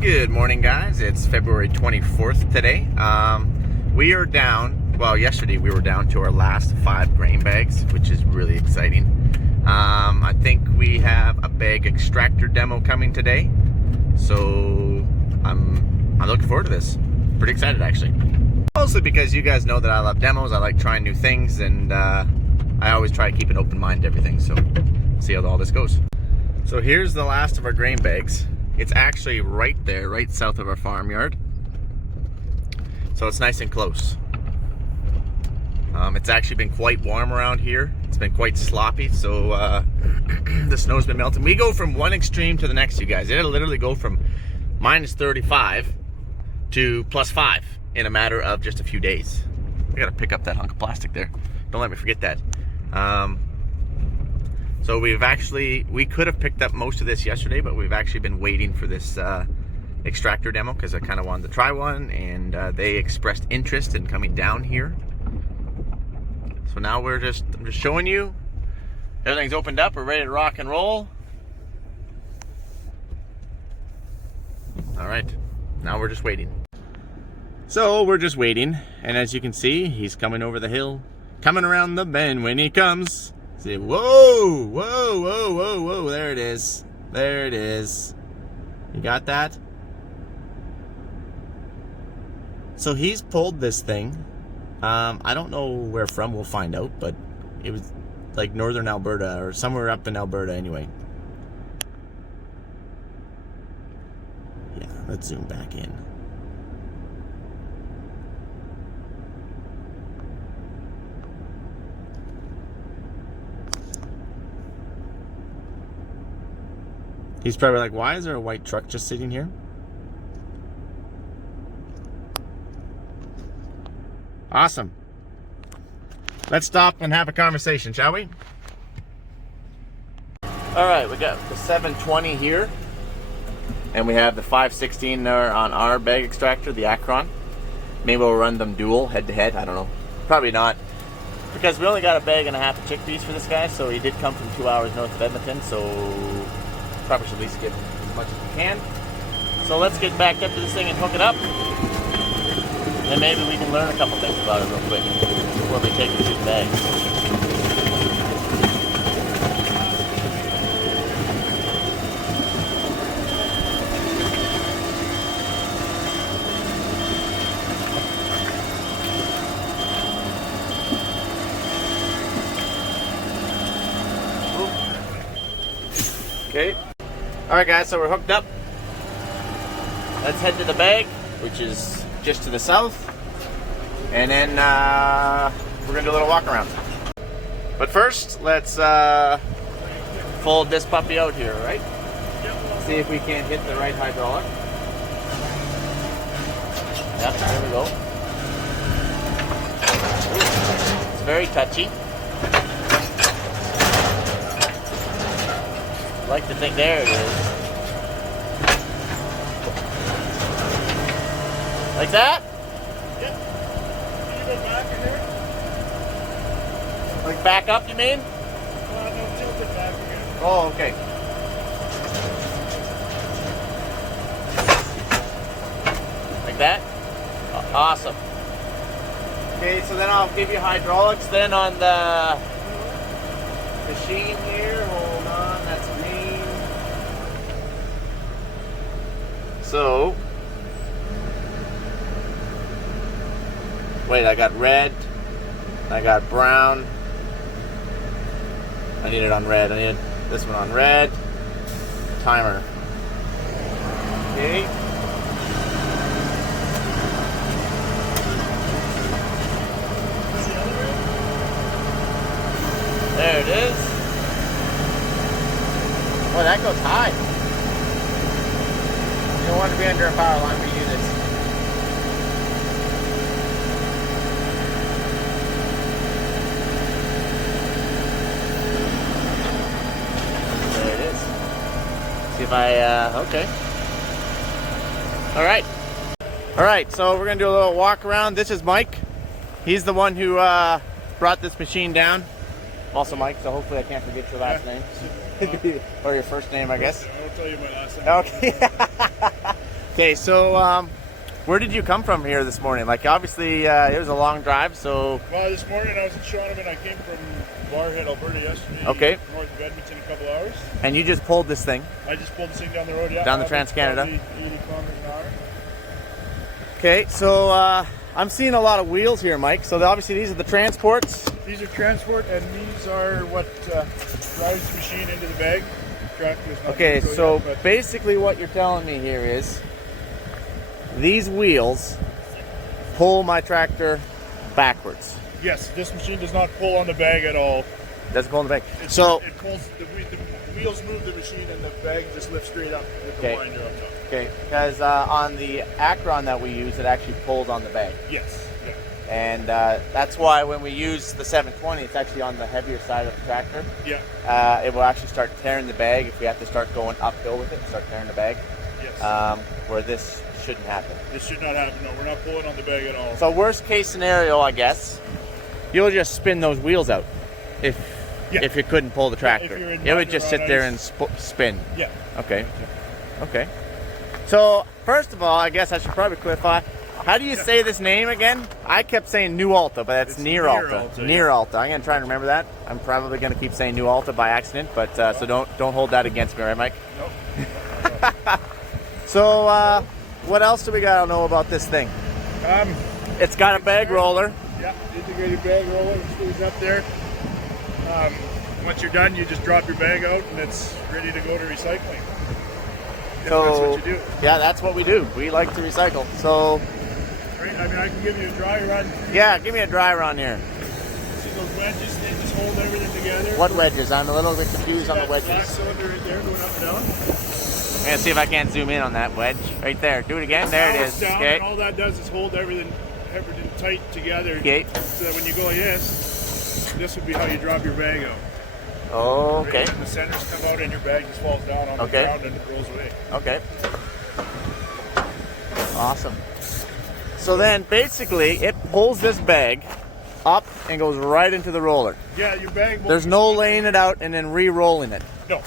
Good morning, guys. It's February 24th today. We are down, well, yesterday we were down to our last 5 grain bags, which is really exciting. I think we have a bag extractor demo coming today, so I'm looking forward to this. Pretty excited, actually. Mostly because you guys know that I love demos. I like trying new things, and I always try to keep an open mind to everything, so see how all this goes. So here's the last of our grain bags. It's actually right there, right south of our farmyard. So it's nice and close. It's actually been quite warm around here. It's been quite sloppy, so the snow's been melting. We go from one extreme to the next, you guys. It'll literally go from minus 35 to plus 5 in a matter of just a few days. I gotta pick up that hunk of plastic there. Don't let me forget that. So we could have picked up most of this yesterday, but we've actually been waiting for this extractor demo because I kind of wanted to try one, and they expressed interest in coming down here. So now I'm just showing you. Everything's opened up. We're ready to rock and roll. All right, now we're just waiting. So we're just waiting, and as you can see, he's coming over the hill, coming around the bend. When he comes, see, whoa, whoa, whoa, whoa, whoa, there it is. There it is. You got that? So he's pulled this thing. I don't know where from, we'll find out, but it was like northern Alberta or somewhere up in Alberta anyway. Yeah, let's zoom back in. He's probably like, why is there a white truck just sitting here? Awesome. Let's stop and have a conversation, shall we? All right, we got the 720 here, and we have the 516 there on our bag extractor, the Akron. Maybe we'll run them dual, head to head, I don't know. Probably not, because we only got a bag and a half of chickpeas for this guy, so he did come from 2 hours north of Edmonton, so probably should at least give him as much as we can. So let's get back up to this thing and hook it up. Then maybe we can learn a couple things about it real quick before we take it to the bag. Okay. Alright guys, so we're hooked up. Let's head to the bag, which is just to the south, and then we're gonna do a little walk around. But first, let's fold this puppy out here, right? Yep. See if we can't hit the right hydraulic. Yep, there we go. It's very touchy. I like to think there it is. Like that? Yep. Can you go back in here? Like back up, you mean? No, tilt it back again. Oh, okay. Like that? Awesome. Okay, so then I'll give you hydraulics then on the machine here. Hold on, that's green. So, wait, I got red, I got brown. I need it on red. I need this one on red. Timer. Okay. There it is. Boy, that goes high. You don't want to be under a power line when you do this. If I, okay. All right, so we're gonna do a little walk around. This is Mike. He's the one who brought this machine down. I'm also Mike, so hopefully I can't forget your last name. Or your first name, I guess. I'll tell you my last name. Okay. Okay, so where did you come from here this morning? Like, obviously, it was a long drive, so... Well, this morning I was in Shaunavon. I came from Barhead, Alberta yesterday. Okay. North of Edmonton in a couple hours. And you just pulled this thing? I just pulled this thing down the road, yeah. Down the Trans-Canada? 80 kilometers an hour. Okay, so I'm seeing a lot of wheels here, Mike. So obviously these are the transports. These are transport, and these are what drives the machine into the bag. Tractor is not Okay, really so yet, but basically what you're telling me here is these wheels pull my tractor backwards. yes, this machine does not pull on the bag at all. Doesn't pull in the bag. It pulls the wheels move the machine, and the bag just lifts straight up with Okay. the winder up top. Okay, because on the Acron that we use, it actually pulls on the bag. Yes. Yeah. And that's why when we use the 720, it's actually on the heavier side of the tractor. Yeah. It will actually start tearing the bag if we have to start going uphill with it and start tearing the bag. Yes. Where this shouldn't happen. This should not happen. No, we're not pulling on the bag at all. So worst case scenario, I guess, you'll just spin those wheels out if you couldn't pull the tractor. if you're in It would mud or just on sit there ice. and spin. Yeah. Okay. Okay. So first of all, I guess I should probably clarify. How do you say this name again? I kept saying Neeralta, but that's It's Neeralta. Neeralta, yeah. Neeralta. I'm gonna try and remember that. I'm probably gonna keep saying Neeralta by accident, but so don't hold that against me, right, Mike? Nope. So what else do we gotta know about this thing? It's got a bag roller. Yeah, integrated bag roller, screws up there. Once you're done, you just drop your bag out, and it's ready to go to recycling. Yeah, So that's what you do. yeah, that's what we do. We like to recycle. So Right? I mean, I can give you a dry run. yeah, give me a dry run here. See those wedges? They just hold everything together. What wedges? I'm a little bit confused on the That black wedges. cylinder right there going up and down. I'm gonna see if I can't zoom in on that wedge right there. Do it again. There it Now is. it's down, Okay. and all that does is hold everything tight together. Okay. So that when you go like this would be how you drop your bag out. Okay. Right? And the centers come out, and your bag just falls down on the Okay. ground and it rolls away. Okay. Awesome. So then basically it pulls this bag up and goes right into the roller. Yeah, your bag. won't There's be no stuck. laying it out and then re-rolling it. No.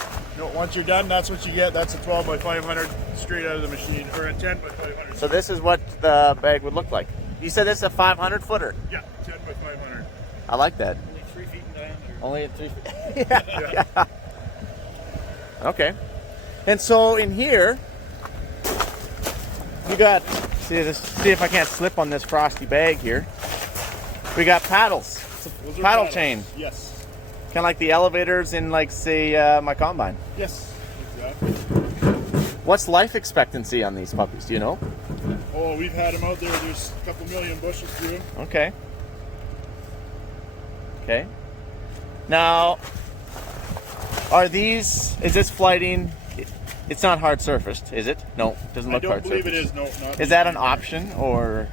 Once you're done, that's what you get. That's a 12 by 500 straight out of the machine, or a 10 by 500. So this is what the bag would look like. You said this is a 500 footer. Yeah, 10 by 500. I like that. Only 3 feet in diameter. Only at 3 feet. Yeah. Okay. And so in here, you got, see if I can't slip on this frosty bag here. We got paddles. It's a Those are paddle paddles. chain. Yes. Kind of like the elevators in, like, say, my combine. Yes. Exactly. What's life expectancy on these puppies? Do you know? Oh, we've had them out there. There's a couple million bushels through them. Okay. Okay. Now, is this flighting? It's not hard surfaced, is it? No, it doesn't I look don't hard believe surfaced. it is. No, not. Is that an option or?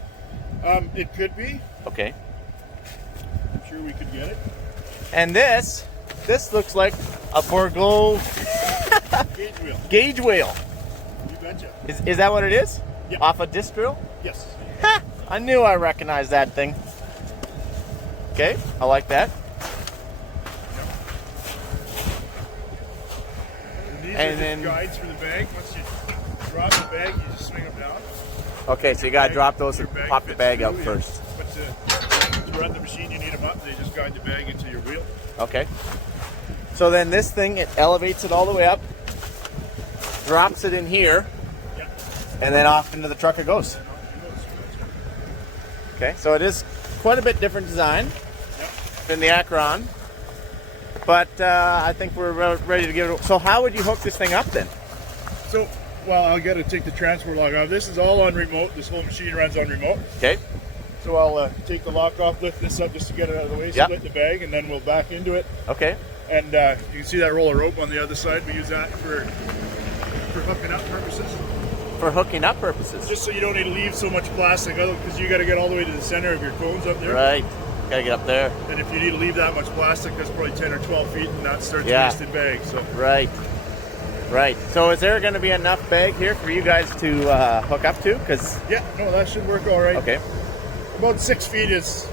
It could be. Okay. I'm sure we could get it. And this looks like a Borgo Gauge wheel. gauge wheel. You betcha. Is that what it is? Yeah. Off a disc drill? Yes. Ha! I knew I recognized that thing. Okay, I like that. And these And are then- just guides for the bag. Once you drop the bag, you just swing them down. Okay, so you gotta drop those Your and bag pop the fits bag out through, yeah. first. But to run the machine, you need them up. They just guide the bag into your wheel. Okay. So then this thing, it elevates it all the way up, drops it in here, Yeah. and then off into the truck it goes. Okay, so it is quite a bit different design than the Acron, but I think we're ready to give it. So how would you hook this thing up then? So, well, I'll got to take the transport lock off. This is all on remote. This whole machine runs on remote. Okay. So I'll take the lock off, lift this up just to get it out of the way, Yep. split the bag, and then we'll back into it. Okay. And you can see that roll of rope on the other side. We use that for hooking up purposes. For hooking up purposes. Just so you don't need to leave so much plastic, because you got to get all the way to the center of your cones up there. Right. Gotta get up there. And if you need to leave that much plastic, that's probably 10 or 12 feet, and that starts Yeah. a wasted bag. So Right. Right. So is there going to be enough bag here for you guys to hook up to? Because yeah, no, that should work all right. okay, About 6 feet is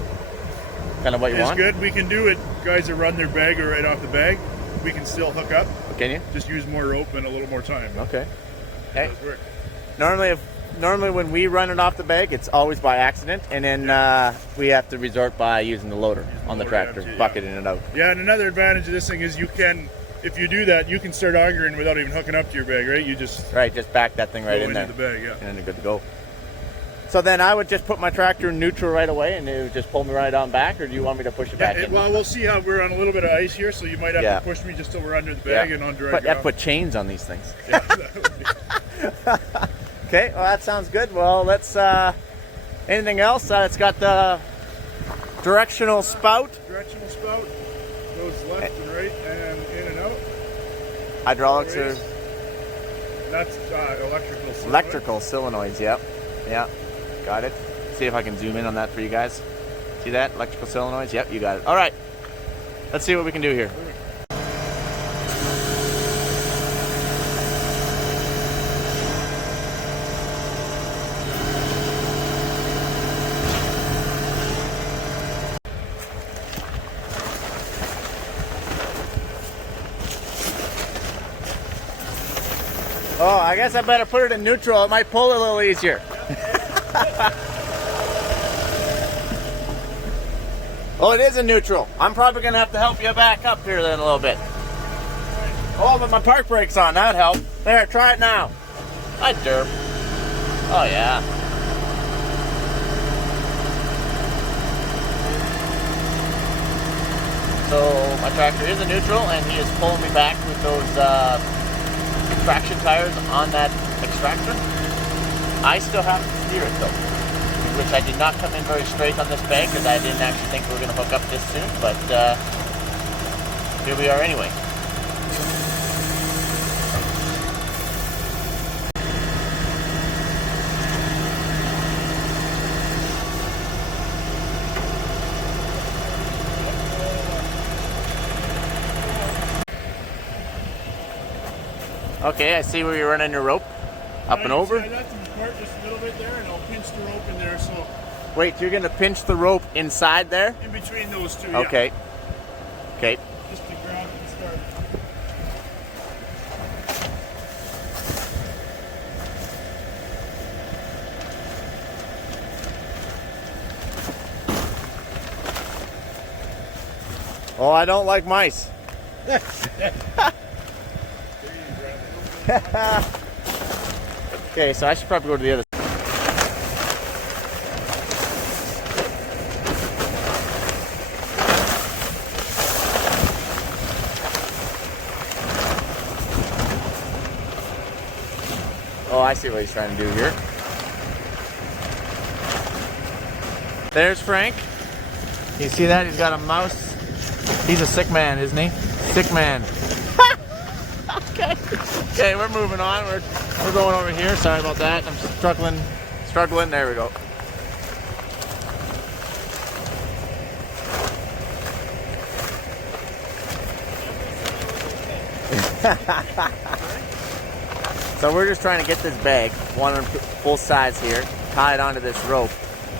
kind of what you want. good. We can do it. Guys that run their bag or right off the bag, we can still hook up. Can you? Just use more rope and a little more time. Okay. Hey. It does work. Normally when we run it off the bag, it's always by accident, and then we have to resort by using the loader on the tractor, bucketing it out. Yeah, and another advantage of this thing is you can, if you do that, you can start augering without even hooking up to your bag, right? You just back that thing right in there, the bag, and then you're good to go. So then I would just put my tractor in neutral right away, and it would just pull me right on back, or do you want me to push it back in? Well, we'll see how we're on a little bit of ice here, so you might have to push me just till we're under the bag and on dry ground. Put chains on these things. Yeah, that would be... Okay, well that sounds good. Well, let's, anything else? It's got the directional spout. Directional spout goes left and right and in and out. Hydraulics are... That's electrical solenoid. Electrical solenoids, yep. Yeah, got it. See if I can zoom in on that for you guys. See that? Electrical solenoids? Yep, you got it. All right, let's see what we can do here. Oh, I guess I better put it in neutral. It might pull a little easier. Oh, it is in neutral. I'm probably going to have to help you back up here then a little bit. Oh, but my park brake's on. That'd help. There, try it now. I derp. Oh, yeah. So my tractor is in neutral, and he is pulling me back with those traction tires on that extractor. I still have to steer it though, which I did not come in very straight on this bag because I didn't actually think we were going to hook up this soon, but here we are anyway. Okay, I see where you're running your rope. Up and over. I got to part just a little bit there, and I'll pinch the rope in there. So. Wait, you're gonna pinch the rope inside there? In between those two. Okay. Yeah. Okay. Just to grab and start. Oh, I don't like mice. Okay, so I should probably go to the other side. Oh, I see what he's trying to do here. There's Frank. You see that? He's got a mouse. He's a sick man, isn't he? Sick man. Okay, we're moving on. We're going over here. Sorry about that. I'm struggling. There we go. So we're just trying to get this bag, one on full size here, tie it onto this rope,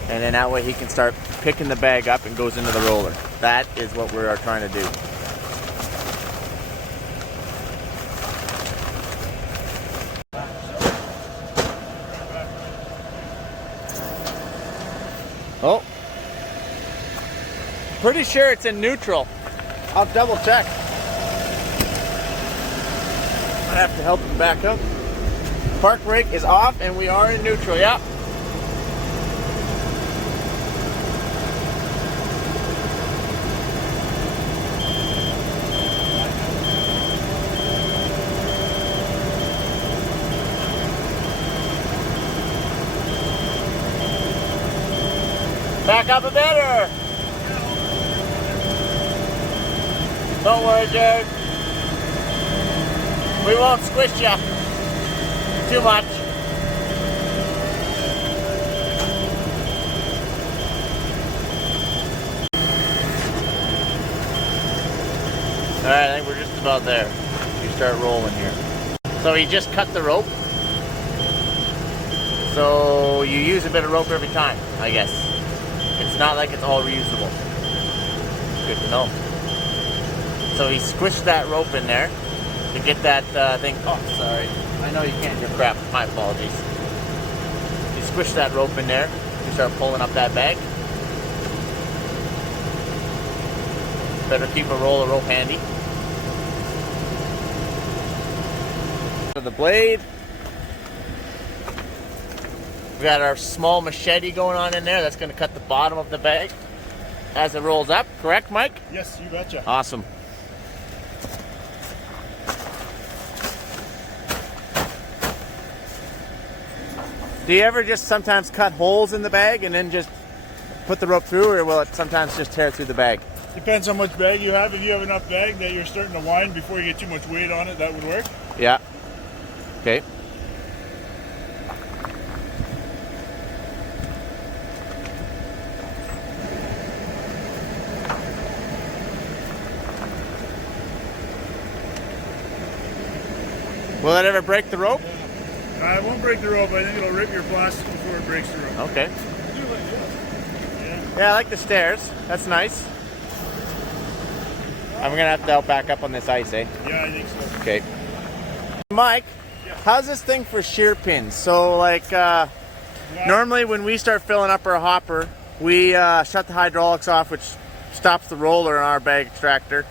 and then that way he can start picking the bag up and goes into the roller. That is what we are trying to do. Oh, pretty sure it's in neutral. I'll double check. I have to help him back up. Park brake is off and we are in neutral, yeah. Back up a bit, or? Don't worry, Jared. We won't squish you too much. Alright, I think we're just about there. You start rolling here. So you just cut the rope. So you use a bit of rope every time, I guess. It's not like it's all reusable. Good to know. So he squished that rope in there to get that thing. Oh, sorry. I know you can't do crap. My apologies. squish that rope in there. You start pulling up that bag. Better keep a roll of rope handy. For the blade, we got our small machete going on in there. That's going to cut the bottom of the bag as it rolls up. Correct, Mike? Yes, you betcha. Awesome. Do you ever just sometimes cut holes in the bag and then just put the rope through, or will it sometimes just tear through the bag? Depends how much bag you have. If you have enough bag that you're starting to wind before you get too much weight on it, that would work. Yeah. Okay. Will it ever break the rope? It won't break the rope. I think it'll rip your plastic before it breaks the rope. Okay. Yeah. Yeah, I like the stairs. That's nice. I'm gonna have to help back up on this ice, eh? Yeah, I think so. Okay. Mike, how's this thing for shear pins? So like, normally when we start filling up our hopper, we shut the hydraulics off, which stops the roller in our bag extractor.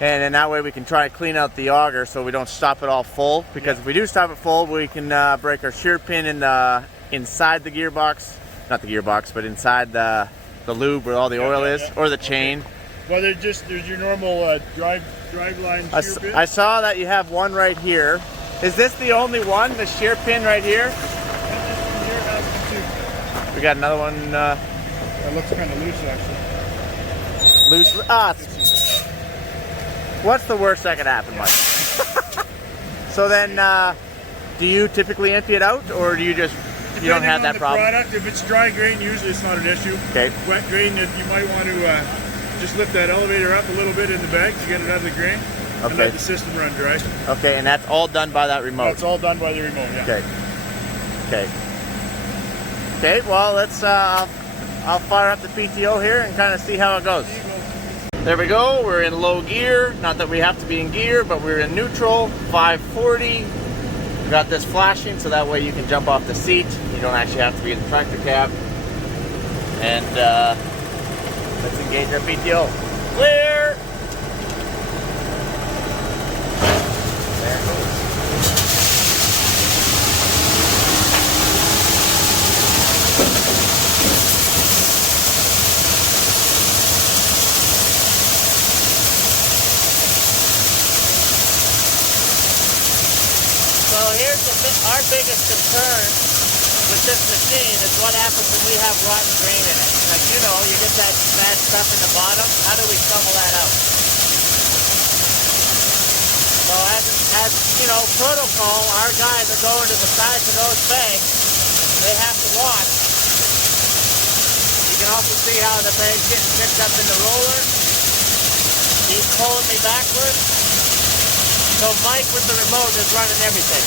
And then that way we can try to clean out the auger so we don't stop it all full. Because if we do stop it full, we can break our shear pin in inside the gearbox. Not the gearbox, but inside the lube where all the oil is, or the chain. Well, there's your normal drive line shear pin. I saw that you have one right here. Is this the only one, the shear pin right here? And this one here has the two. We got another one. That looks kind of loose, actually. Loose. What's the worst that could happen, Mike? So then, do you typically empty it out, or do you just, you don't have that problem? Product, if it's dry grain, usually it's not an issue. Okay. Wet grain, that you might want to just lift that elevator up a little bit in the bag to get it out of the grain, and let the system run dry. Okay, and that's all done by that remote? That's all done by the remote, yeah. Okay. Okay. Okay, well, let's, I'll fire up the PTO here and kind of see how it goes. There we go, we're in low gear. Not that we have to be in gear, but we're in neutral, 540. We got this flashing so that way you can jump off the seat. You don't actually have to be in the tractor cab. And let's engage our PTO. Clear! There it goes. So here's our biggest concern with this machine is what happens when we have rotten grain in it. Like, you know, you get that bad stuff in the bottom. How do we shovel that out? So as you know, protocol, our guys are going to the sides of those bags. They have to watch. You can also see how the bag's getting picked up in the roller. He's pulling me backwards. So Mike with the remote is running everything.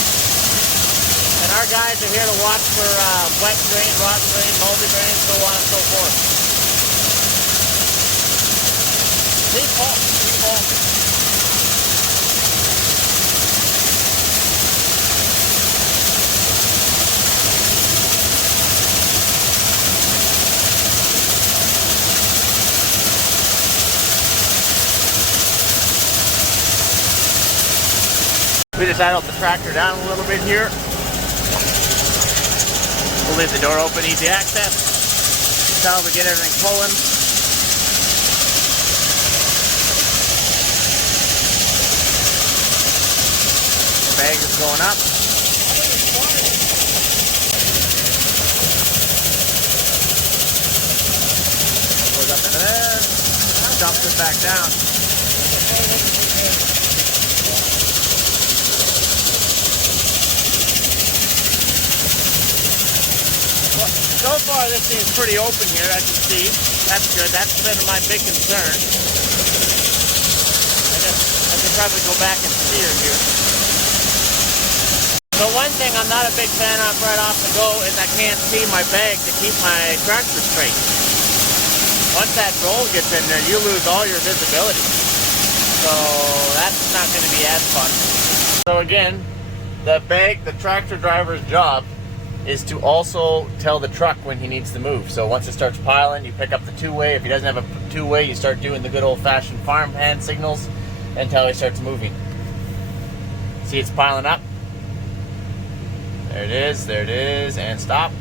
And our guys are here to watch for wet grain, rotten grain, moldy grain, so on and so forth. Keep pulling. We just idled the tractor down a little bit here. We'll leave the door open, easy access. Until we get everything pulling. The bag is going up. Goes up into there. Dumps it back down. So far, this thing's pretty open here, as you see. That's good. That's been my big concern. I could probably go back and steer here. So one thing I'm not a big fan of right off the go is I can't see my bag to keep my tractor straight. Once that roll gets in there, you lose all your visibility. So that's not going to be as fun. So again, the tractor driver's job is to also tell the truck when he needs to move. So once it starts piling, you pick up the two-way. If he doesn't have a two-way, you start doing the good old-fashioned farmhand signals until he starts moving. See, it's piling up. There it is, and stop.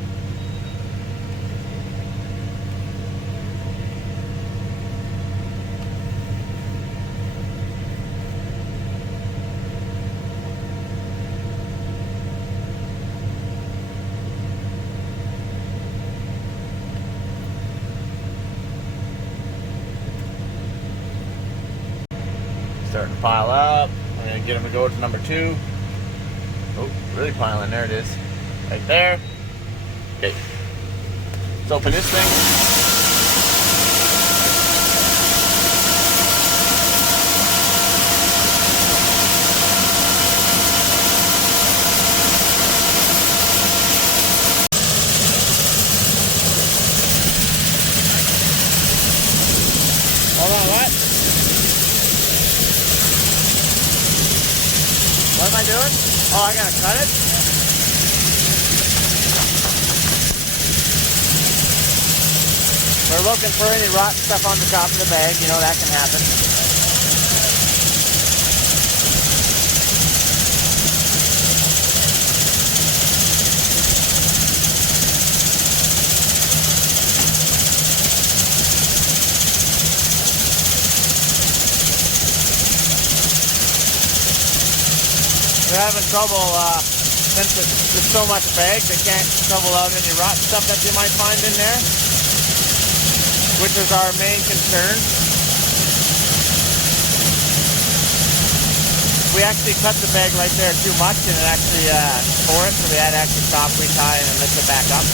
Starting to pile up. I'm going to get him to go to number 2. Oh, really piling. There it is. Right there. Okay. Let's open this thing. Hold on, what? What am I doing? Oh, I gotta cut it? We're looking for any rotten stuff on the top of the bag. You know, that can happen. They're having trouble, since there's so much bag, they can't shovel out any rotten stuff that you might find in there, which is our main concern. We actually cut the bag right there too much, and it actually tore it, so we had to actually stop, retie, and lift it back up.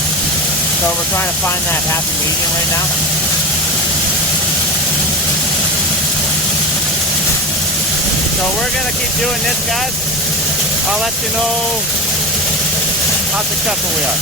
So we're trying to find that happy medium right now. So we're gonna keep doing this, guys. I'll let you know how successful we are.